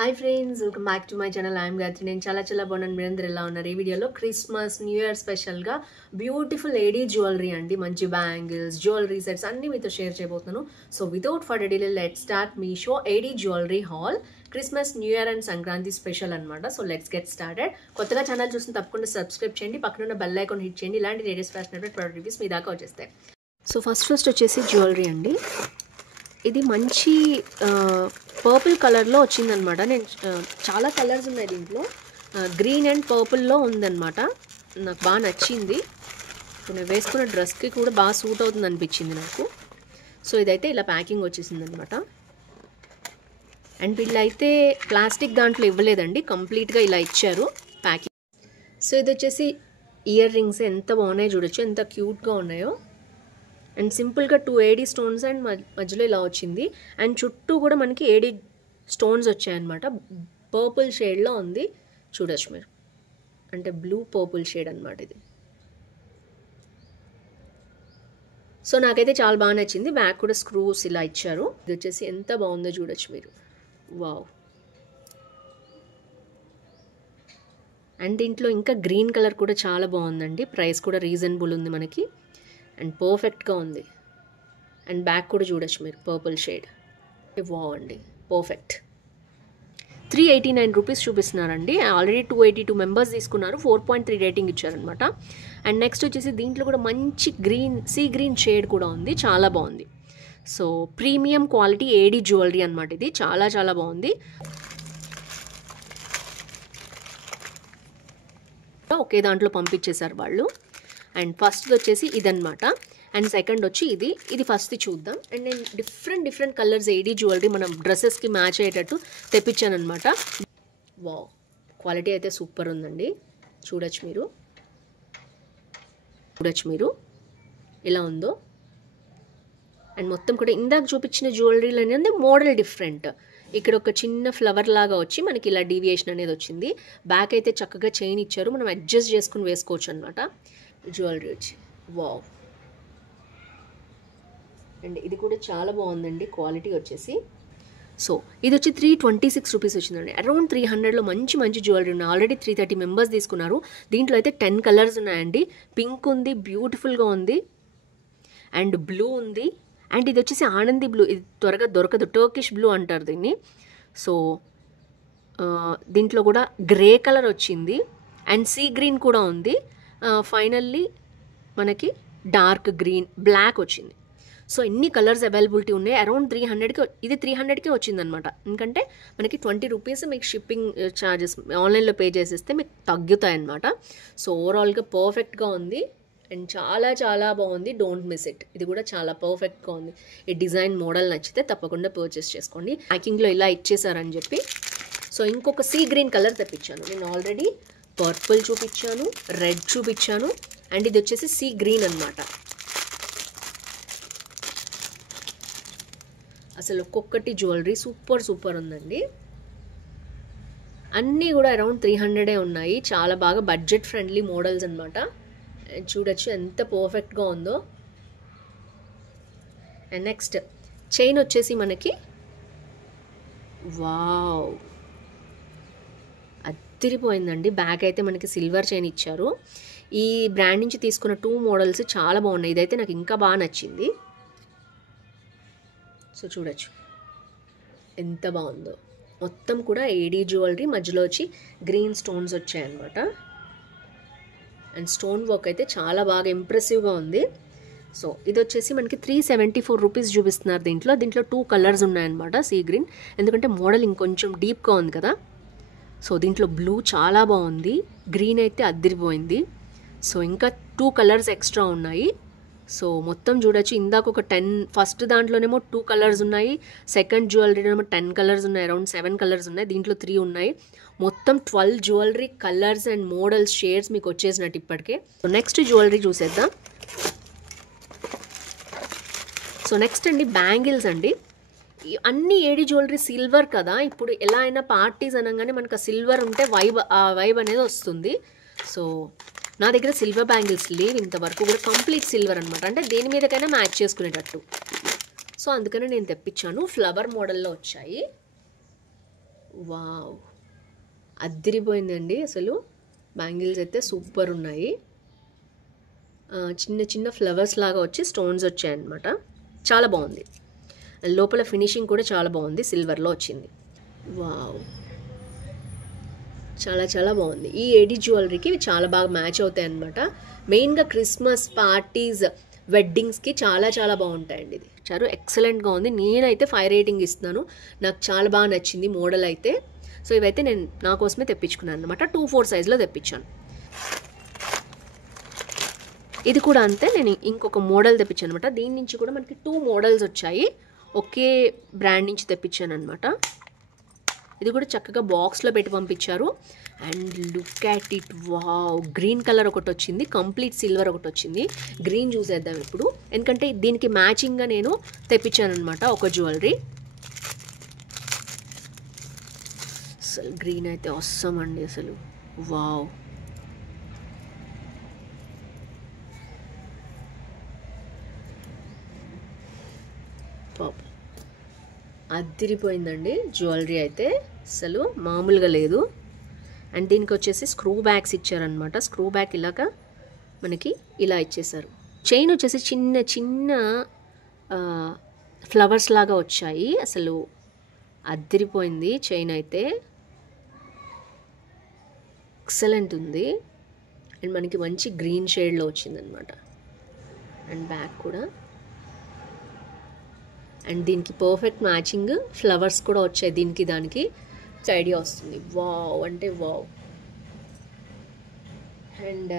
Hi friends, welcome back to my channel. I am Gayatri. నేను చాలా బాగున్నాను. మీరందరూ ఎలా ఉన్నారు? ఈ వీడియోలో క్రిస్మస్ న్యూ ఇయర్ స్పెషల్గా బ్యూటిఫుల్ ఏడీ జ్యువెలరీ అండి, మంచి బ్యాంగిల్స్ జ్యువెలరీ సెట్స్ అన్ని మీతో షేర్ చేయబోతున్నాను. So without further delay let's start మీ show AD jewellery haul Christmas new year and Sankranti special అనమాట. So let's get started. కొత్తగా ఛానల్ చూసిన తప్పకుండా సబ్స్క్రైబ్ చేయండి, పక్కన ఉన్న బెల్ ఐకాన్ హిట్ చేయండి. ఇలాంటి లేటెస్ట్ ఫ్యాషనబుల్ ప్రొడక్ట్ రివ్యూస్ మీ దాకా వచ్చేస్తాయి. సో ఫస్ట్ వచ్చేసి జ్యువెలరీ అండి. ఇది మంచి పర్పుల్ కలర్లో వచ్చిందనమాట. నేను చాలా కలర్స్ ఉన్నాయి దీంట్లో, గ్రీన్ అండ్ పర్పుల్లో ఉందన్నమాట. నాకు బాగా నచ్చింది. నేను వేసుకున్న డ్రెస్కి కూడా బాగా సూట్ అవుతుంది అనిపించింది నాకు. సో ఇదైతే ఇలా ప్యాకింగ్ వచ్చేసింది అనమాట. అండ్ వీళ్ళైతే ప్లాస్టిక్ దాంట్లో ఇవ్వలేదండి, కంప్లీట్గా ఇలా ఇచ్చారు ప్యాకింగ్. సో ఇది వచ్చేసి ఇయర్ రింగ్స్ ఎంత బాగున్నాయో చూడొచ్చు, ఎంత క్యూట్గా ఉన్నాయో. అండ్ సింపుల్గా 2 ఏడీ స్టోన్స్ అండ్ మధ్యలో ఇలా వచ్చింది. అండ్ చుట్టూ కూడా మనకి ఏడీ స్టోన్స్ వచ్చాయన్నమాట. పర్పుల్ షేడ్లో ఉంది, చూడొచ్చు మీరు. అంటే బ్లూ పర్పుల్ షేడ్ అనమాట ఇది. సో నాకైతే చాలా బాగా నచ్చింది. బ్యాక్ కూడా స్క్రూస్ ఇలా ఇచ్చారు. ఇది వచ్చేసి ఎంత బాగుందో చూడొచ్చు మీరు. వావ్. అండ్ దీంట్లో ఇంకా గ్రీన్ కలర్ కూడా చాలా బాగుందండి. ప్రైస్ కూడా రీజనబుల్ ఉంది మనకి అండ్ పర్ఫెక్ట్గా ఉంది. అండ్ బ్యాక్ కూడా చూడొచ్చు మీరు, పర్పుల్ షేడ్. వావ్ అండి, పర్ఫెక్ట్. 389 రూపీస్ చూపిస్తున్నారండి. ఆల్రెడీ 282 మెంబర్స్ తీసుకున్నారు, 4.3 రేటింగ్ ఇచ్చారనమాట. అండ్ నెక్స్ట్ వచ్చేసి దీంట్లో కూడా మంచి గ్రీన్, సీ గ్రీన్ షేడ్ కూడా ఉంది, చాలా బాగుంది. సో ప్రీమియం క్వాలిటీ ఏడీ జ్యువెలరీ అనమాట. ఇది చాలా బాగుంది. ఒకే దాంట్లో పంపించేశారు వాళ్ళు. అండ్ ఫస్ట్ వచ్చేసి ఇదన్నమాట. అండ్ సెకండ్ వచ్చి ఇది ఫస్ట్ చూద్దాం. అండ్ నేను డిఫరెంట్ కలర్స్ ఏడీ జ్యువెలరీ మనం డ్రెస్సెస్కి మ్యాచ్ అయ్యేటట్టు తెప్పించాను అనమాట. వావ్, క్వాలిటీ అయితే సూపర్ ఉందండి. చూడొచ్చు మీరు ఎలా ఉందో. అండ్ మొత్తం కూడా ఇందాక చూపించిన జ్యువెలరీలు అనేది మోడల్ డిఫరెంట్. ఇక్కడ ఒక చిన్న ఫ్లవర్ లాగా వచ్చి మనకి ఇలా డీవియేషన్ అనేది వచ్చింది. బ్యాక్ అయితే చక్కగా చైన్ ఇచ్చారు, మనం అడ్జస్ట్ చేసుకుని వేసుకోవచ్చు అనమాట. జ్యువెలరీ వచ్చి వావ్. అండ్ ఇది కూడా చాలా బాగుందండి క్వాలిటీ వచ్చేసి. సో ఇది వచ్చి 326 రూపీస్ వచ్చిందండి. అరౌండ్ 300లో మంచి జ్యువెలరీ ఉన్నాయి. ఆల్రెడీ 330 మెంబర్స్ తీసుకున్నారు. దీంట్లో అయితే 10 కలర్స్ ఉన్నాయండి. పింక్ ఉంది, బ్యూటిఫుల్గా ఉంది. అండ్ బ్లూ ఉంది. అండ్ ఇది వచ్చేసి ఆనంది బ్లూ. ఇది త్వరగా దొరకదు, టర్కిష్ బ్లూ అంటారు దీన్ని. సో దీంట్లో కూడా గ్రే కలర్ వచ్చింది అండ్ సీ గ్రీన్ కూడా ఉంది. ఫైనల్లీ మనకి డార్క్ గ్రీన్, బ్లాక్ వచ్చింది. సో ఎన్ని కలర్స్ అవైలబిలిటీ ఉన్నాయి. అరౌండ్ 300కి ఇది 300కే వచ్చిందనమాట. ఎందుకంటే మనకి 20 రూపీస్ మీకు షిప్పింగ్ ఛార్జెస్ ఆన్లైన్లో పే చేసేస్తే మీకు తగ్గుతాయి అన్నమాట. సో ఓవరాల్గా పర్ఫెక్ట్గా ఉంది అండ్ చాలా బాగుంది. Don't miss it. ఇది కూడా చాలా పర్ఫెక్ట్గా ఉంది. ఈ డిజైన్ మోడల్ నచ్చితే తప్పకుండా పర్చేస్ చేసుకోండి. ప్యాకింగ్లో ఇలా ఇచ్చేసారని చెప్పి. సో ఇంకొక సీ గ్రీన్ కలర్ తెప్పించాను. నేను ఆల్రెడీ పర్పుల్ చూపించాను, రెడ్ చూపించాను. అండ్ ఇది వచ్చేసి సీ గ్రీన్ అనమాట. అసలు ఒక్కొక్కటి జ్యువెలరీ సూపర్ ఉందండి. అన్నీ కూడా అరౌండ్ 300 ఉన్నాయి. చాలా బాగా బడ్జెట్ ఫ్రెండ్లీ మోడల్స్ అనమాట. చూడొచ్చు ఎంత పర్ఫెక్ట్గా ఉందో. అండ్ నెక్స్ట్ చైన్ వచ్చేసి మనకి వావ్ అదిరిపోయిందండి. బ్యాక్ అయితే మనకి సిల్వర్ చైన్ ఇచ్చారు. ఈ బ్రాండ్ నుంచి తీసుకున్న 2 మోడల్స్ చాలా బాగున్నాయి. ఇదైతే నాకు ఇంకా బాగా నచ్చింది. సో చూడొచ్చు ఎంత బాగుందో. మొత్తం కూడా ఏడీ జ్యువెలరీ, మధ్యలో వచ్చి గ్రీన్ స్టోన్స్ వచ్చాయన్నమాట. అండ్ స్టోన్ వర్క్ అయితే చాలా బాగా ఇంప్రెసివ్గా ఉంది. సో ఇది వచ్చేసి మనకి 374 రూపీస్ చూపిస్తున్నారు. దీంట్లో 2 కలర్స్ ఉన్నాయన్నమాట. సీ గ్రీన్, ఎందుకంటే మోడల్ ఇంకొంచెం డీప్గా ఉంది కదా. సో దీంట్లో బ్లూ చాలా బాగుంది, గ్రీన్ అయితే అద్దిరిపోయింది. సో ఇంకా 2 కలర్స్ ఎక్స్ట్రా ఉన్నాయి. సో మొత్తం చూడొచ్చు. ఇందాక ఒక 10 ఫస్ట్ దాంట్లోనేమో 2 కలర్స్ ఉన్నాయి. సెకండ్ జ్యువెలరీనేమో 10 కలర్స్ ఉన్నాయి. అరౌండ్ 7 కలర్స్ ఉన్నాయి. దీంట్లో 3 ఉన్నాయి. మొత్తం 12 jewellery colours and models shades మీకు వచ్చేసినట్టు ఇప్పటికే. సో నెక్స్ట్ జ్యువెలరీ చూసేద్దాం. సో నెక్స్ట్ అండి బ్యాంగిల్స్ అండి. అన్ని ఏడీ జ్యువెలరీ సిల్వర్ కదా. ఇప్పుడు ఎలా అయినా పార్టీస్ అనగానే మనకు ఆ సిల్వర్ ఉంటే ఆ వైబ్ అనేది వస్తుంది. సో నా దగ్గర సిల్వర్ బ్యాంగిల్స్ లేవు ఇంతవరకు కూడా, కంప్లీట్ సిల్వర్ అనమాట. అంటే దేని మీదకైనా మ్యాచ్ చేసుకునేటట్టు. సో అందుకనే నేను తెప్పించాను. ఫ్లవర్ మోడల్లో వచ్చాయి. వావ్, అద్దిరిపోయిందండి అసలు. బ్యాంగిల్స్ అయితే సూపర్ ఉన్నాయి. చిన్న చిన్న ఫ్లవర్స్ లాగా వచ్చి స్టోన్స్ వచ్చాయన్నమాట. చాలా బాగుంది. లోపల ఫినిషింగ్ కూడా చాలా బాగుంది, సిల్వర్లో వచ్చింది. వావ్, చాలా చాలా బాగుంది. ఈ ఏడీ జ్యువెలరీకి ఇవి చాలా బాగా మ్యాచ్ అవుతాయి అన్నమాట. మెయిన్గా క్రిస్మస్ పార్టీస్, వెడ్డింగ్స్కి చాలా చాలా బాగుంటాయండి. ఇది చాలా ఎక్సలెంట్గా ఉంది. నేనైతే 5 రేటింగ్ ఇస్తున్నాను. నాకు చాలా బాగా నచ్చింది మోడల్ అయితే. సో ఇవైతే నేను నా కోసమే తెప్పించుకున్నాను అనమాట. 2/4 సైజులో తెప్పించాను. ఇది కూడా అంతే, నేను ఇంకొక మోడల్ తెప్పించాను అనమాట. దీని నుంచి కూడా మనకి 2 మోడల్స్ వచ్చాయి. ఒకే బ్రాండ్ నుంచి తెప్పించాను అనమాట. ఇది కూడా చక్కగా బాక్స్లో పెట్టి పంపించారు. And look at it, wow, green colour ఒకటి వచ్చింది, కంప్లీట్ సిల్వర్ ఒకటి వచ్చింది. గ్రీన్ చూసేద్దాం ఇప్పుడు, ఎందుకంటే దీనికి మ్యాచింగ్గా నేను తెప్పించాను అనమాట ఒక జ్యువెలరీ. అసలు గ్రీన్ అయితే అవసరం అండి అసలు. వావ్, అద్దిరిపోయిందండి జ్యువెలరీ అయితే, అసలు మామూలుగా లేదు. అండ్ దీనికి వచ్చేసి స్క్రూ బ్యాగ్స్ ఇచ్చారనమాట. స్క్రూ బ్యాగ్ ఇలాగా మనకి ఇలా ఇచ్చేసారు. చైన్ వచ్చేసి చిన్న చిన్న ఫ్లవర్స్ లాగా వచ్చాయి. అసలు అద్దిరిపోయింది చైన్ అయితే, ఎక్సలెంట్ ఉంది. అండ్ మనకి మంచి గ్రీన్ షేడ్లో వచ్చిందనమాట. అండ్ బ్యాగ్ కూడా, అండ్ దీనికి పర్ఫెక్ట్ మ్యాచింగ్ ఫ్లవర్స్ కూడా వచ్చాయి. దీనికి దానికి ఐడియా వస్తుంది. వావ్ అంటే వావ్. అండ్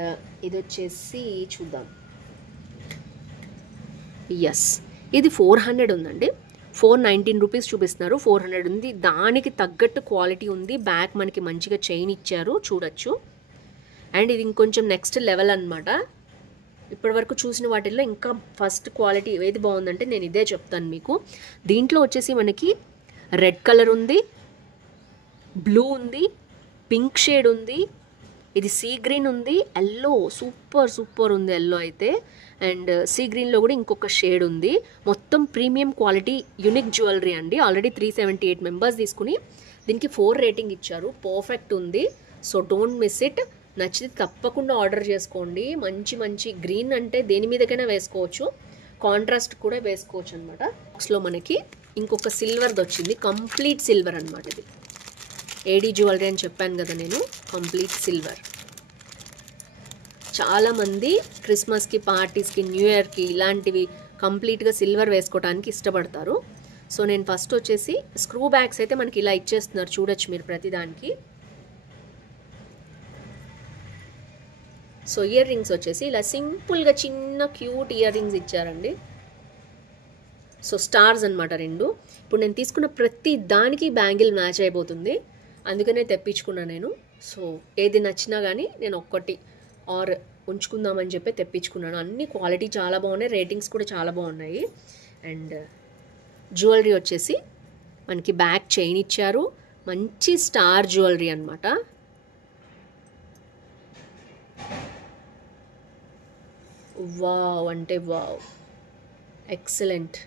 ఇది వచ్చేసి చూద్దాం. ఎస్, ఇది 400 ఉందండి. 419 రూపీస్ చూపిస్తున్నారు. 400 ఉంది. దానికి తగ్గట్టు క్వాలిటీ ఉంది. బ్యాక్ మనకి మంచిగా చైన్ ఇచ్చారు, చూడొచ్చు. అండ్ ఇది ఇంకొంచెం నెక్స్ట్ లెవెల్ అనమాట. ఇప్పటివరకు చూసిన వాటిల్లో ఇంకా ఫస్ట్ క్వాలిటీ ఏది బాగుందంటే నేను ఇదే చెప్తాను మీకు. దీంట్లో వచ్చేసి మనకి రెడ్ కలర్ ఉంది, బ్లూ ఉంది, పింక్ షేడ్ ఉంది, ఇది సీ గ్రీన్ ఉంది, ఎల్లో సూపర్ సూపర్ ఉంది ఎల్లో అయితే. అండ్ సీ గ్రీన్లో కూడా ఇంకొక షేడ్ ఉంది. మొత్తం ప్రీమియం క్వాలిటీ యునిక్ జ్యువెలరీ అండి. ఆల్రెడీ 378 మెంబర్స్ తీసుకుని దీనికి 4 రేటింగ్ ఇచ్చారు. పర్ఫెక్ట్ ఉంది. So don't miss it. నచ్చితే తప్పకుండా ఆర్డర్ చేసుకోండి. మంచి మంచి గ్రీన్ అంటే దేని మీదకైనా వేసుకోవచ్చు, కాంట్రాస్ట్ కూడా వేసుకోవచ్చు అనమాట. బాక్స్లో మనకి ఇంకొక సిల్వర్ది వచ్చింది, కంప్లీట్ సిల్వర్ అనమాట. ఇది ఏడీ జ్యువెలరీ అని చెప్పాను కదా నేను, కంప్లీట్ సిల్వర్. చాలామంది క్రిస్మస్కి, పార్టీస్కి, న్యూ ఇయర్కి ఇలాంటివి కంప్లీట్గా సిల్వర్ వేసుకోవడానికి ఇష్టపడతారు. సో నేను ఫస్ట్ వచ్చేసి స్క్రూ బ్యాగ్స్ అయితే మనకి ఇలా ఇచ్చేస్తున్నారు, చూడొచ్చు మీరు ప్రతిదానికి. సో ఇయర్ రింగ్స్ వచ్చేసి ఇలా సింపుల్గా చిన్న క్యూట్ ఇయర్ రింగ్స్ ఇచ్చారండి. సో స్టార్స్ అనమాట 2. ఇప్పుడు నేను తీసుకున్న ప్రతి దానికి బ్యాంగిల్ మ్యాచ్ అయిపోతుంది, అందుకనే తెప్పించుకున్నా నేను. సో ఏది నచ్చినా కానీ నేను ఒక్కటి ఆర్ ఉంచుకుందామని చెప్పి తెప్పించుకున్నాను. అన్ని క్వాలిటీ చాలా బాగున్నాయి, రేటింగ్స్ కూడా చాలా బాగున్నాయి. అండ్ జ్యువెలరీ వచ్చేసి మనకి బ్యాక్ చైన్ ఇచ్చారు, మంచి స్టార్ జ్యువెలరీ అనమాట. వావ్ అంటే వావ్, ఎక్సలెంట్.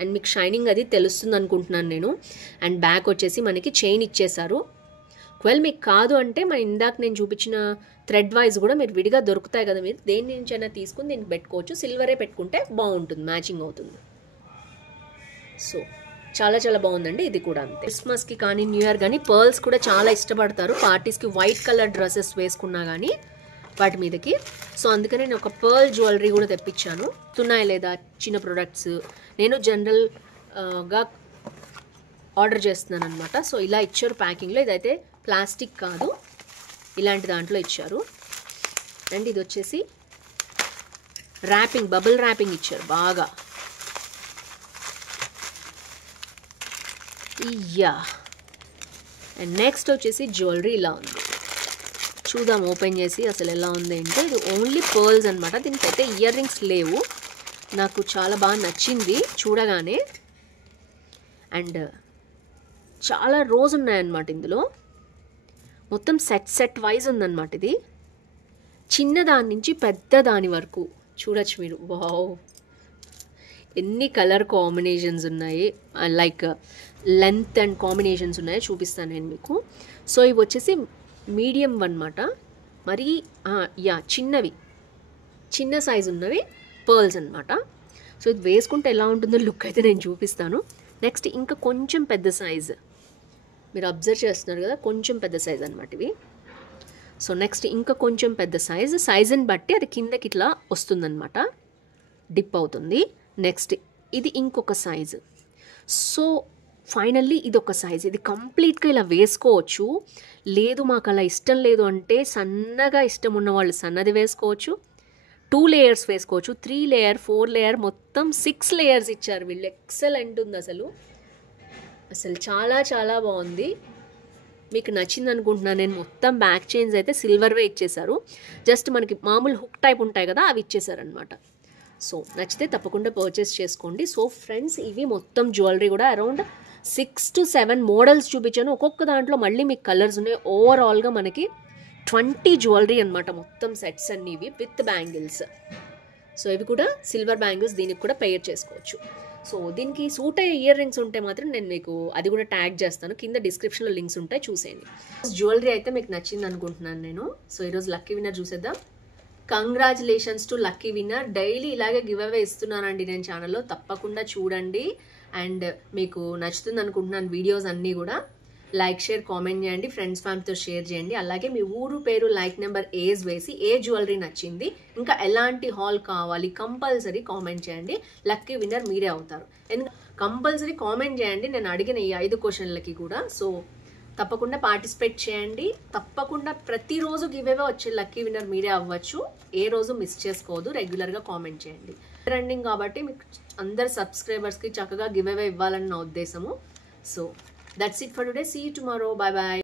అండ్ మీకు షైనింగ్ అది తెలుస్తుంది అనుకుంటున్నాను నేను. అండ్ బ్యాక్ వచ్చేసి మనకి చైన్ ఇచ్చేసారు. ఒకవేళ మీకు కాదు అంటే మన ఇందాక నేను చూపించిన థ్రెడ్ వైజ్ కూడా మీరు విడిగా దొరుకుతాయి కదా, మీరు దేని నుంచైనా తీసుకుని దీనికి పెట్టుకోవచ్చు. సిల్వరే పెట్టుకుంటే బాగుంటుంది, మ్యాచింగ్ అవుతుంది. సో చాలా చాలా బాగుందండి. ఇది కూడా అంతే. క్రిస్మస్కి కానీ న్యూ ఇయర్ కానీ పర్ల్స్ కూడా చాలా ఇష్టపడతారు. పార్టీస్కి వైట్ కలర్ డ్రెస్సెస్ వేసుకున్నా కానీ వాటి మీదకి. సో అందుకని నేను ఒక పర్ల్ జ్యువెలరీ కూడా తెప్పించాను. ఉన్నాయి లేదా చిన్న ప్రొడక్ట్స్ నేను జనరల్గా ఆర్డర్ చేస్తున్నాను అనమాట. సో ఇలా ఇచ్చారు ప్యాకింగ్లో. ఇదైతే ప్లాస్టిక్ కాదు, ఇలాంటి దాంట్లో ఇచ్చారు. అండ్ ఇది వచ్చేసి ర్యాపింగ్, బబుల్ ర్యాపింగ్ ఇచ్చారు బాగా. ఇయ్యా. అండ్ నెక్స్ట్ వచ్చేసి జ్యువెలరీ ఇలా ఉంది, చూద్దాం ఓపెన్ చేసి అసలు ఎలా ఉంది అంటే. ఇది ఓన్లీ పర్ల్స్ అనమాట. దీనికైతే ఇయర్ రింగ్స్ లేవు. నాకు చాలా బాగా నచ్చింది చూడగానే. అండ్ చాలా రోజ్ ఉన్నాయన్నమాట ఇందులో. మొత్తం సెట్ వైజ్ ఉందన్నమాట. ఇది చిన్న దాని నుంచి పెద్ద దాని వరకు చూడొచ్చు మీరు. వావ్, ఎన్ని కలర్ కాంబినేషన్స్ ఉన్నాయి. లైక్ లెంత్ అండ్ కాంబినేషన్స్ ఉన్నాయో చూపిస్తాను నేను మీకు. సో ఇవి వచ్చేసి మీడియం అన్నమాట, మరి చిన్నవి, చిన్న సైజు ఉన్నవి పర్ల్స్ అనమాట. సో ఇది వేసుకుంటే ఎలా ఉంటుందో లుక్ అయితే నేను చూపిస్తాను. నెక్స్ట్ ఇంకా కొంచెం పెద్ద సైజు, మీరు అబ్జర్వ్ చేస్తున్నారు కదా, కొంచెం పెద్ద సైజ్ అనమాట ఇవి. సో నెక్స్ట్ ఇంకా కొంచెం పెద్ద సైజుని బట్టి అది కిందకి ఇట్లా వస్తుందన్నమాట, డిప్ అవుతుంది. నెక్స్ట్ ఇది ఇంకొక సైజు. సో ఫైనల్లీ ఇది ఒక సైజ్. ఇది కంప్లీట్గా ఇలా వేసుకోవచ్చు. లేదు మాకు అలా ఇష్టం లేదు అంటే సన్నగా ఇష్టం ఉన్న వాళ్ళు సన్నది వేసుకోవచ్చు, 2 లేయర్స్ వేసుకోవచ్చు, 3 లేయర్, 4 లేయర్, మొత్తం 6 లేయర్స్ ఇచ్చారు వీళ్ళు. ఎక్సలెంట్ ఉంది అసలు చాలా చాలా బాగుంది. మీకు నచ్చింది అనుకుంటున్నాను నేను. మొత్తం బ్యాక్ చైన్స్ అయితే సిల్వర్వే ఇచ్చేసారు, జస్ట్ మనకి మామూలు హుక్ టైప్ ఉంటాయి కదా అవి ఇచ్చేసారనమాట. సో నచ్చితే తప్పకుండా పర్చేస్ చేసుకోండి. సో ఫ్రెండ్స్ ఇవి మొత్తం జ్యువెలరీ కూడా అరౌండ్ 6 to 7 మోడల్స్ చూపించాను. ఒక్కొక్క దాంట్లో మళ్ళీ మీకు కలర్స్ ఉన్నాయి. ఓవరాల్గా మనకి 20 జ్యువెలరీ అనమాట మొత్తం సెట్స్ అన్నీ ఇవి విత్ బ్యాంగిల్స్. సో ఇవి కూడా సిల్వర్ బ్యాంగిల్స్, దీనికి కూడా పెయిర్ చేసుకోవచ్చు. సో దీనికి సూట్ అయ్యే ఇయర్ రింగ్స్ ఉంటే మాత్రం నేను మీకు అది కూడా ట్యాగ్ చేస్తాను, కింద డిస్క్రిప్షన్లో లింక్స్ ఉంటాయి, చూసేయండి. జ్యువెలరీ అయితే మీకు నచ్చింది అనుకుంటున్నాను నేను. సో ఈరోజు లక్కీ విన్నర్ చూసేద్దాం. Congratulations to lucky winner. Daily ఇలాగే గివ్ అవే ఇస్తున్నానండి నేను ఛానల్లో, తప్పకుండా చూడండి. అండ్ మీకు నచ్చుతుంది అనుకుంటున్నాను వీడియోస్ అన్నీ కూడా. లైక్, షేర్, కామెంట్ చేయండి, ఫ్రెండ్స్ ఫ్యామిలీతో షేర్ చేయండి. అలాగే మీ ఊరు, పేరు, లైక్ నెంబర్, ఏజ్ వేసి ఏ జ్యువెలరీ నచ్చింది, ఇంకా ఎలాంటి హాల్ కావాలి కంపల్సరీ కామెంట్ చేయండి. లక్కీ విన్నర్ మీరే అవుతారు. ఎందుకంటే కంపల్సరీ కామెంట్ చేయండి నేను అడిగిన ఈ 5 క్వశ్చన్లకి కూడా. సో తప్పకుండా పార్టిసిపేట్ చేయండి. తప్పకుండా ప్రతిరోజు గివ్ అవే వచ్చే లక్కీ విన్నర్ మీరే అవ్వచ్చు. ఏ రోజు మిస్ చేసుకోవద్దు, రెగ్యులర్గా కామెంట్ చేయండి. ట్రెండింగ్ కాబట్టి మీకు అందరు సబ్స్క్రైబర్స్కి చక్కగా గివ్ అవే ఇవ్వాలని నా ఉద్దేశము. So that's it for today. See you tomorrow. Bye bye.